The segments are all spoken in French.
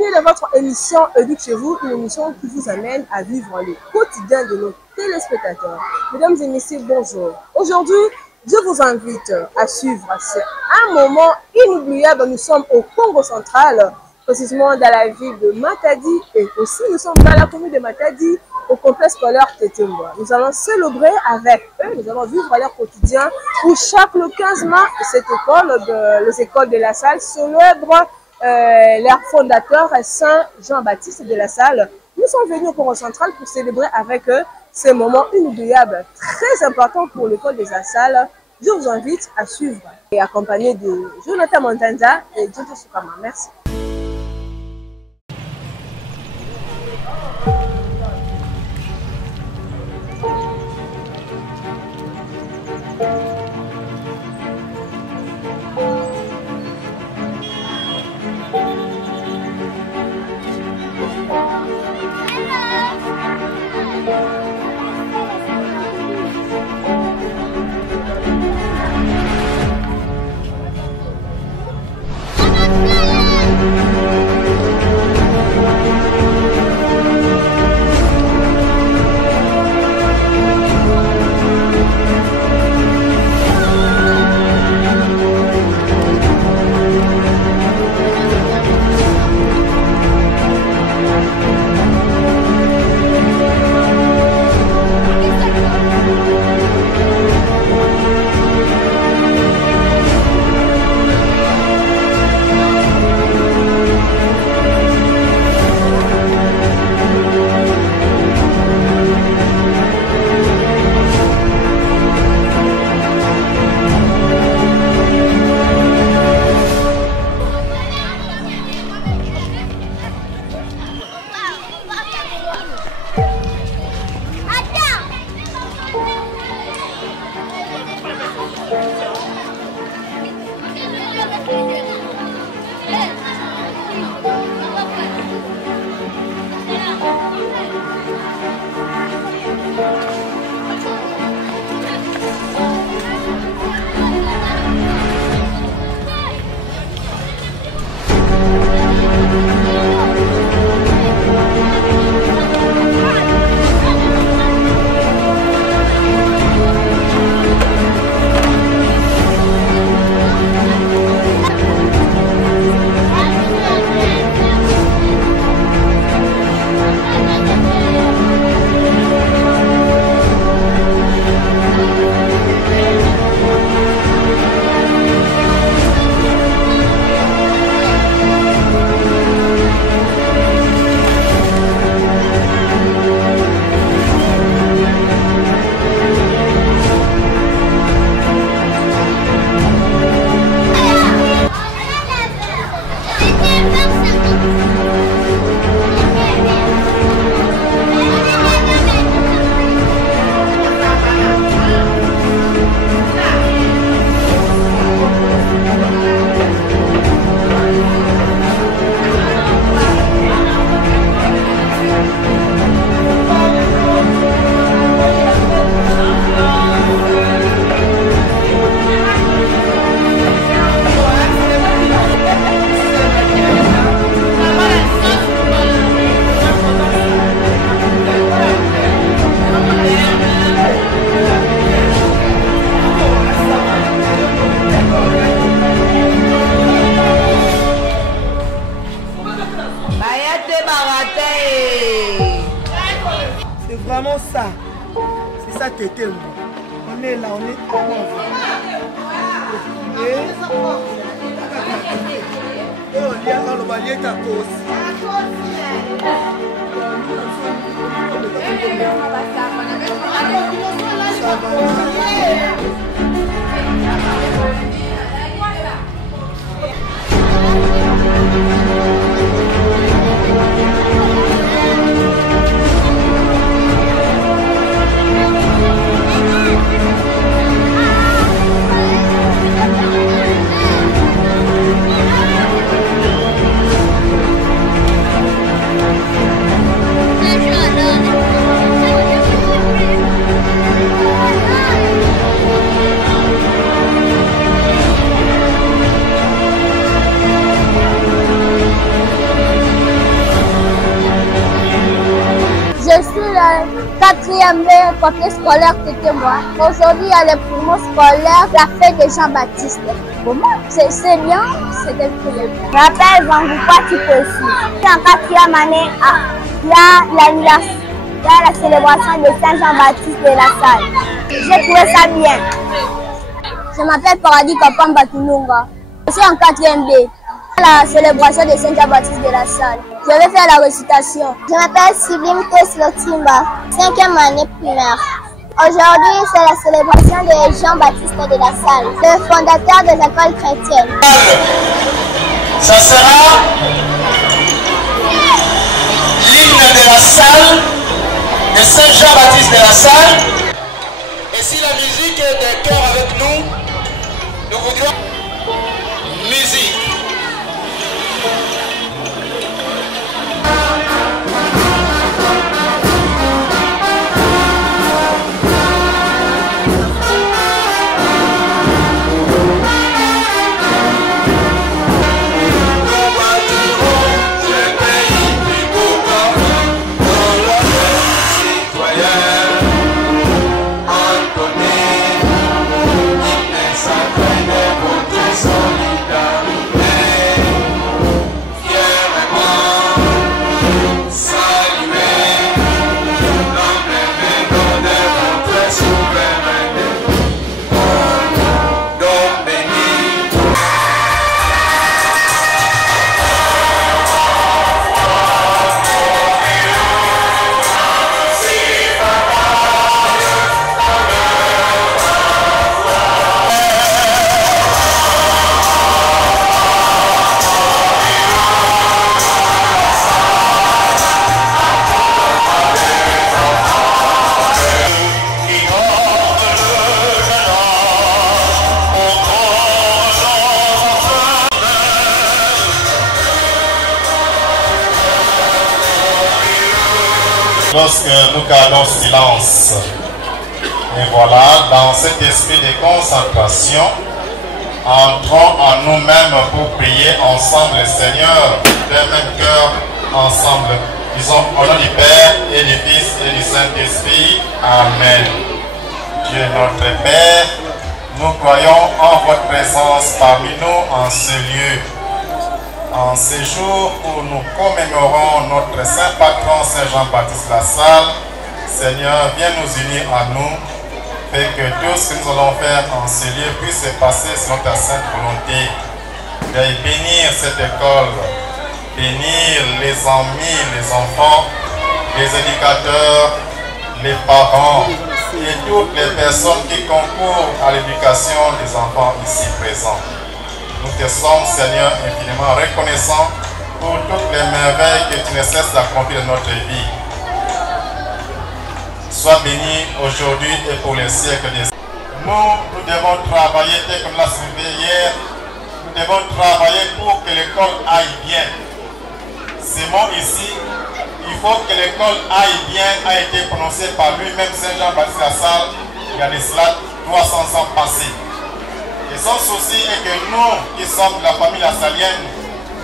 Bienvenue dans votre émission Éduque chez vous, une émission qui vous amène à vivre le quotidien de nos téléspectateurs. Mesdames et messieurs, bonjour. Aujourd'hui, je vous invite à suivre un moment inoubliable. Nous sommes au Congo central, précisément dans la ville de Matadi, et aussi nous sommes dans la commune de Matadi, au complexe scolaire Tétémboa. Nous allons célébrer avec eux, nous allons vivre leur quotidien où chaque le 15 mars, cette école, les écoles de la salle célèbrent leur fondateur Saint Jean-Baptiste de la Salle. Nous sommes venus au Congo central pour célébrer avec eux ces moments inoubliables, très importants pour l'école de la Salle. Je vous invite à suivre et accompagner de Jonathan Montanda et Jojo Soukama. Merci. C'est vraiment ça. C'est ça Tétémboa. On est là, on est comment Je suis le 4e B, papier scolaire Tété moi. Aujourd'hui, il y a les promos scolaires, la fête de Jean-Baptiste. Comment? C'est bien, c'était le bien. Je m'appelle Vangoupa Tiposi. Je suis en 4e année. Il y a la célébration de Saint-Jean-Baptiste de la Salle. J'ai trouvé ça bien. Je m'appelle Paradis Kapamba Tununga. Je suis en 4e B. La célébration de Saint-Jean-Baptiste de la Salle. Je vais faire la récitation. Je m'appelle Sublime Teslotimba, 5e année primaire. Aujourd'hui, c'est la célébration de Jean-Baptiste de la Salle, le fondateur des écoles chrétiennes. Ça sera l'hymne de la Salle, de Saint-Jean-Baptiste de la Salle. Et si la musique est de cœur avec nous, nous voudrions musique. Lorsque nous gardons silence, et voilà, dans cet esprit de concentration, entrons en nous-mêmes pour prier ensemble le Seigneur, d'un même cœur, ensemble. Disons au nom du Père et du Fils et du Saint-Esprit. Amen. Dieu notre Père, nous croyons en votre présence parmi nous en ce lieu. En ces jours où nous commémorons notre Saint Patron Saint Jean-Baptiste de la Salle, Seigneur, viens nous unir à nous, fait que tout ce que nous allons faire en ce lieu puisse se passer selon ta sainte volonté. Veuille bénir cette école, bénir les amis, les enfants, les éducateurs, les parents et toutes les personnes qui concourent à l'éducation des enfants ici présents. Nous te sommes, Seigneur, infiniment reconnaissants pour toutes les merveilles que tu ne cesses d'accomplir dans notre vie. Sois béni aujourd'hui et pour les siècles des siècles. Nous devons travailler, tel comme l'a soulevé hier, nous devons travailler pour que l'école aille bien. Ces mots ici, il faut que l'école aille bien, a été prononcé par lui-même, Saint Jean-Baptiste de la Salle, il y a de cela 300 ans passés. Et son souci est que nous, qui sommes de la famille La Salienne,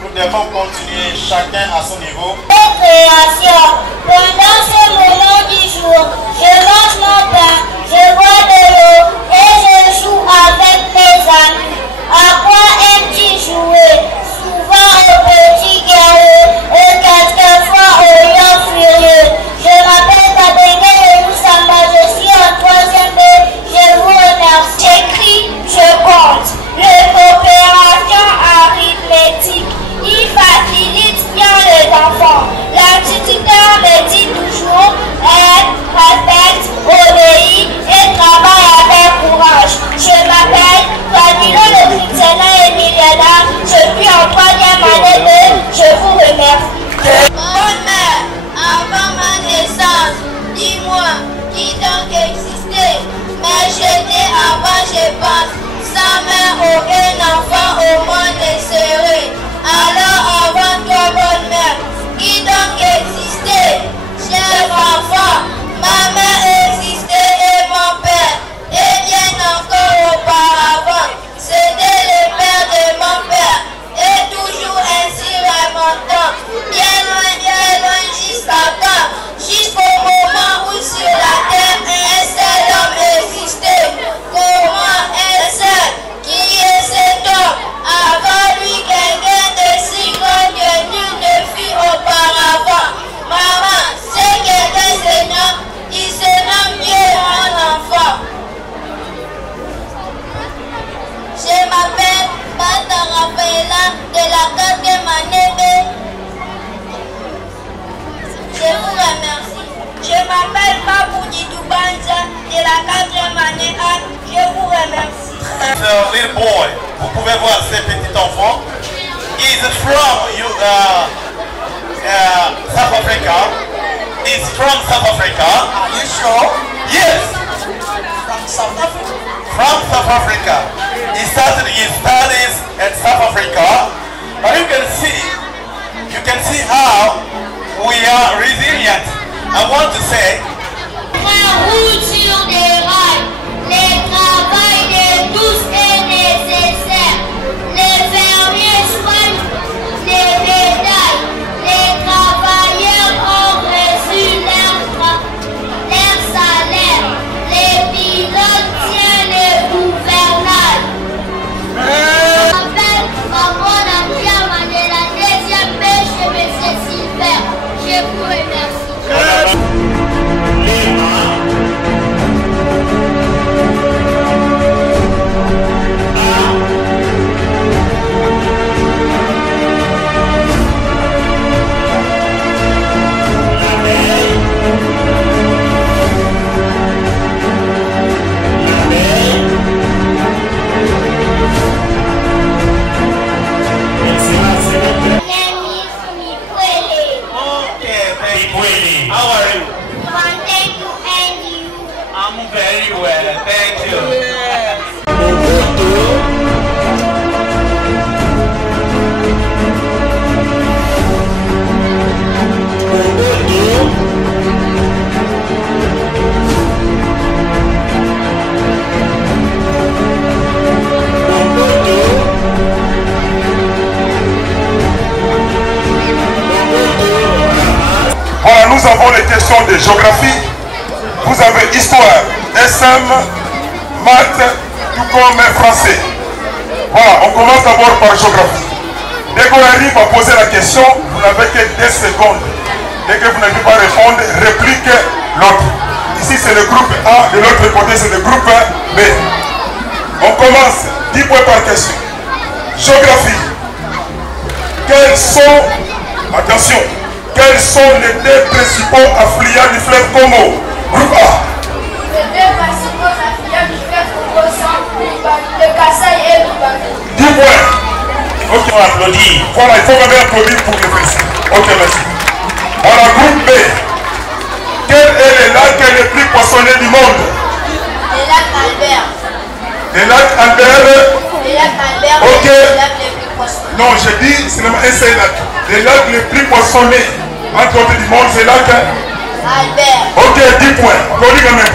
nous devons continuer chacun à son niveau. Création. Pendant ce moment du jour, je mange mon pain, je bois de l'eau et je joue avec mes amis. À quoi aimes-tu jouer? Souvent au petit galop et quelquefois au lion furieux. Je m'appelle Kabengele Lusamba, je suis en 3e B, je vous remercie. J'écris, je compte. Le coopération arithmétique, il facilite bien les enfants. L'instituteur me dit toujours a little boy. Vous pouvez voir ce petit enfant. He's from South Africa. He's from South Africa. Are you sure? Yes, From South Africa. from South Africa. He started his studies in South Africa. But you can see how we are resilient. I want to say, Route sur des rails, le travail de tous est nécessaire. Les fermiers soignent les bétails, les travailleurs ont reçu leur salaire, les pilotes tiennent le gouvernail. Je m'appelle Ramon Andiama de la deuxième pêche chez M. Silver. Je vous remercie. how are you? Fine, thank you, and you? I'm very well, thank you. Voilà, nous avons les questions de géographie. Vous avez histoire, SM, maths, tout comme français. Voilà, on commence d'abord par géographie. Dès qu'on arrive à poser la question, vous n'avez que 2 secondes. Dès que vous n'avez pas répondre, réplique l'autre. Ici c'est le groupe A, de l'autre côté c'est le groupe B. On commence, 10 points par question. Géographie. Quels sont, attention, quels sont les 2 principaux affluents du fleuve Congo? Groupe A. Les 2 principaux affluents du fleuve Congo sont le Kasaï et le Lubanga. 10 points. Ok, on applaudit. Voilà, il faut même applaudir pour les féliciter. Ok, merci. Voilà, groupe B. Quel est le lac le plus poissonné du monde? Le lac Albert. Le lac Albert. Le lac Albert Ok. est le lac le plus poissonné. Non, j'ai dit seulement un seul lac. Le lac le plus poissonné entre autres du monde, c'est le lac Albert. Ok, 10 points. Applaudis quand même.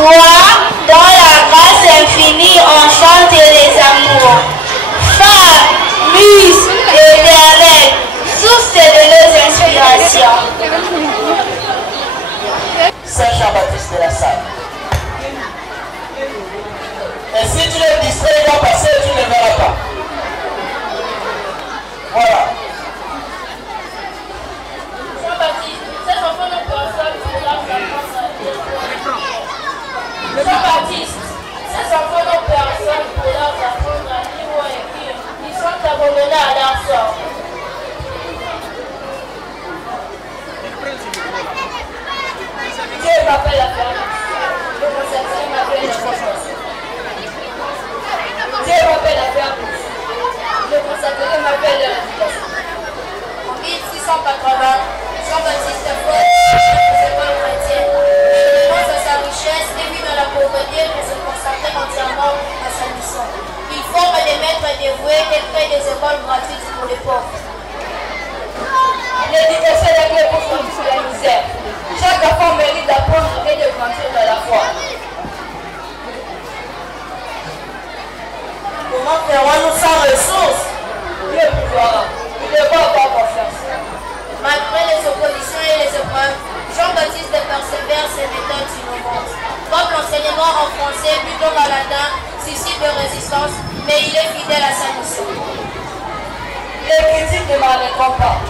Toi, dans la grâce infinie, enchante les amours. Phare, muse, éternelle, source de nos inspirations. Saint Jean-Baptiste de la Salle. Et si tu le distrais, il va passer et tu ne le verras pas. Voilà. Jean-Baptiste, ces enfants ne personne pour leur apprendre à lire. Jean-Baptiste, ces enfants n'ont personne pour leur apprendre à lire ou à écrire. Ils sont abandonnés à leur sort. Dieu m'appelle la ferme. Le consacré m'appelle la ferme. Dieu m'appelle la ferme. Le consacré m'appelle la réputation. En 1680, Jean-Baptiste fonde les écoles chrétiennes. Il renonce à sa richesse et vit dans la pauvreté pour se consacrer entièrement à sa mission. Il forme des maîtres dévoués et crée des écoles gratuites pour les pauvres. L'éducation est la clé pour sortir de la misère. Chaque enfant mérite d'apprendre et de grandir dans la foi. Comment ferons-nous sans ressources? Dieu pourra. Il devra avoir confiance. Malgré les oppositions et les épreuves, Jean-Baptiste persévère ses méthodes innovantes. Comme l'enseignement en français plutôt qu'en latin suscite de résistance, mais il est fidèle à sa mission. Les critiques ne m'arrêteront pas.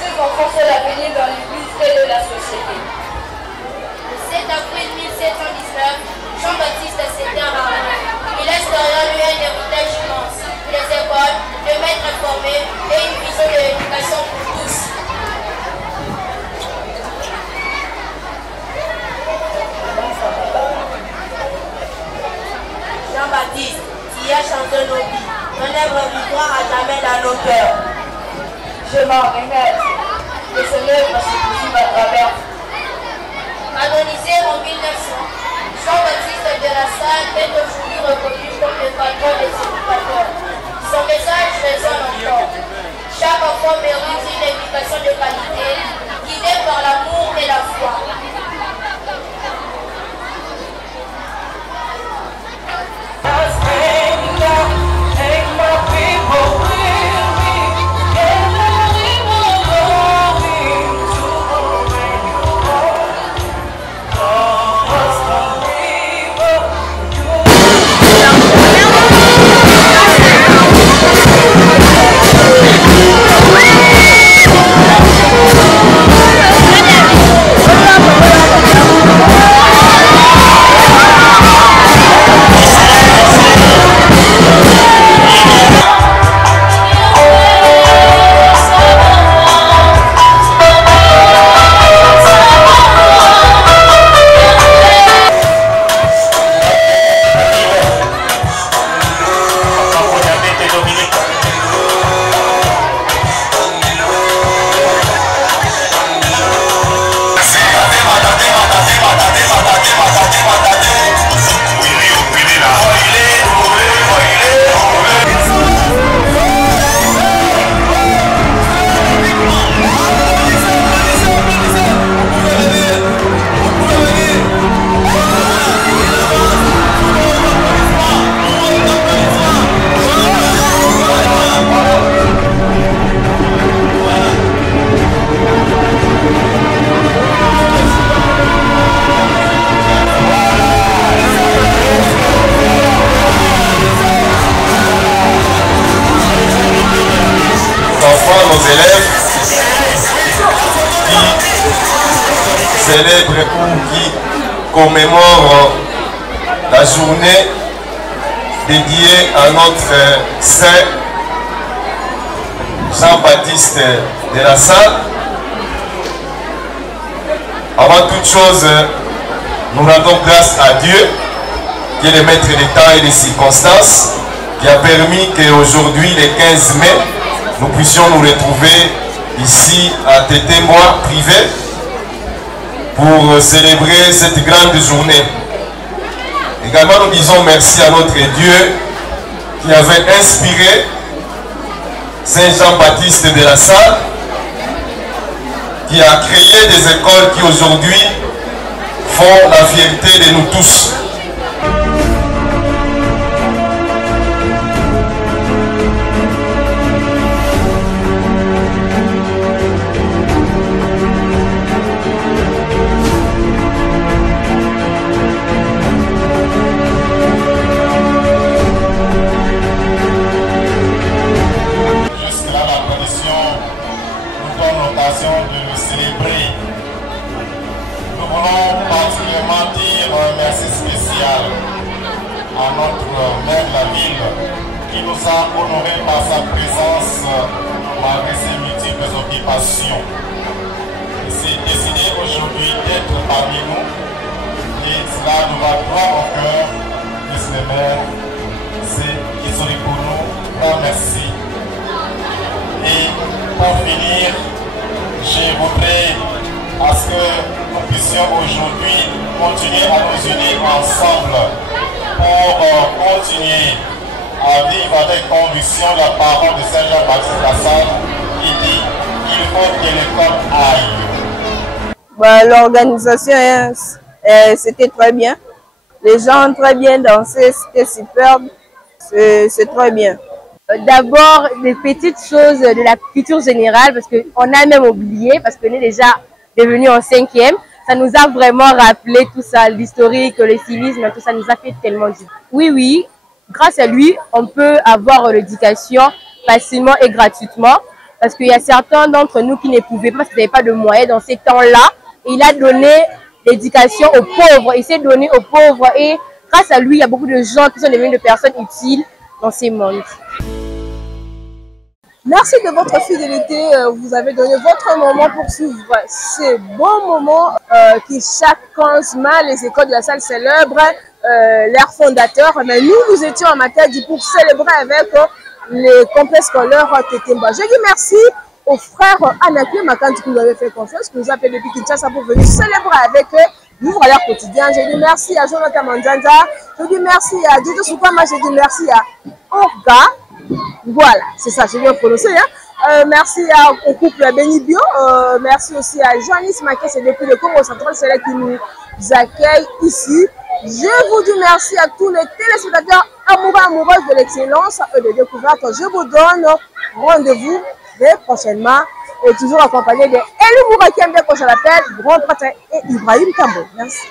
Ces enfants sont l'avenir dans l'Église et de la société. Le 7 avril 1719, Jean-Baptiste s'éteint à Rome. Il laisse derrière lui un héritage immense, des écoles, de maîtres formés et une vision de l'éducation pour tous. Jean-Baptiste, qui a chanté nos vies, ton œuvre vivra à jamais dans nos cœurs. Je m'en remercie de ce œuvre se poursuivre à travers. Canonisé en 1900, Jean-Baptiste de la Salle est aujourd'hui reconnu comme le patron des éducateurs. Son message résonne encore. Chaque enfant mérite une éducation de qualité, guidée par l'amour et la foi. Nos élèves qui célèbrent ou qui commémorent la journée dédiée à notre saint Jean-Baptiste de la Salle. Avant toute chose, nous rendons grâce à Dieu, qui est le maître des temps et des circonstances, qui a permis qu'aujourd'hui, le 15 mai, nous puissions nous retrouver ici à tes témoins privés pour célébrer cette grande journée. Également, nous disons merci à notre Dieu qui avait inspiré Saint Jean-Baptiste de la Salle, qui a créé des écoles qui aujourd'hui font la fierté de nous tous. De le célébrer. Nous voulons particulièrement dire un merci spécial à notre maire de la ville qui nous a honorés par sa présence malgré ses multiples occupations. Il s'est décidé aujourd'hui d'être parmi nous et cela nous va droit au cœur, monsieur le maire. C'est historique pour nous. Un merci. Et pour finir, je voudrais à ce que nous puissions aujourd'hui continuer à nous unir ensemble pour continuer à vivre avec conviction la parole de Saint Jean-Baptiste Lassalle qui dit qu'il faut que l'école aille. L'organisation, c'était très bien. Les gens ont très bien dansé, c'était superbe. C'est très bien. D'abord, des petites choses de la culture générale, parce qu'on a même oublié, parce qu'on est déjà devenu en 5e. Ça nous a vraiment rappelé tout ça, l'historique, le civisme, tout ça nous a fait tellement du bien. Oui, grâce à lui, on peut avoir l'éducation facilement et gratuitement, parce qu'il y a certains d'entre nous qui ne pouvaient pas, parce qu'ils n'avaient pas de moyens dans ces temps-là. Et il a donné l'éducation aux pauvres, il s'est donné aux pauvres, et grâce à lui, il y a beaucoup de gens qui sont devenus des personnes utiles dans ces mondes. Merci de votre fidélité. Vous avez donné votre moment pour suivre ces bons moments qui chaque 15 mai, les écoles de la salle célèbrent leur fondateur. Mais nous étions à Matadi pour célébrer avec les complexes scolaires Tetemba. Je dis merci aux frères Anaké Makanti qui nous avaient fait confiance, qui nous appellent depuis Kinshasa pour venir célébrer avec eux, vivre leur quotidien. Je dis merci à Jonathan Mandanda. Je dis merci à Dito Soukama. Je dis merci à Orga. Voilà, c'est ça, j'ai bien prononcé. Hein? Merci au couple Béni Bio. Merci aussi à Janice Maké, c'est depuis le Congo central, c'est là qui nous accueille ici. Je vous dis merci à tous les téléspectateurs amoureuses de l'excellence et de découverte. Je vous donne rendez-vous dès prochainement et toujours accompagné de Elie Mourakiam, qu'on l'appelle Grand Prêtre et Ibrahim Tambo. Merci.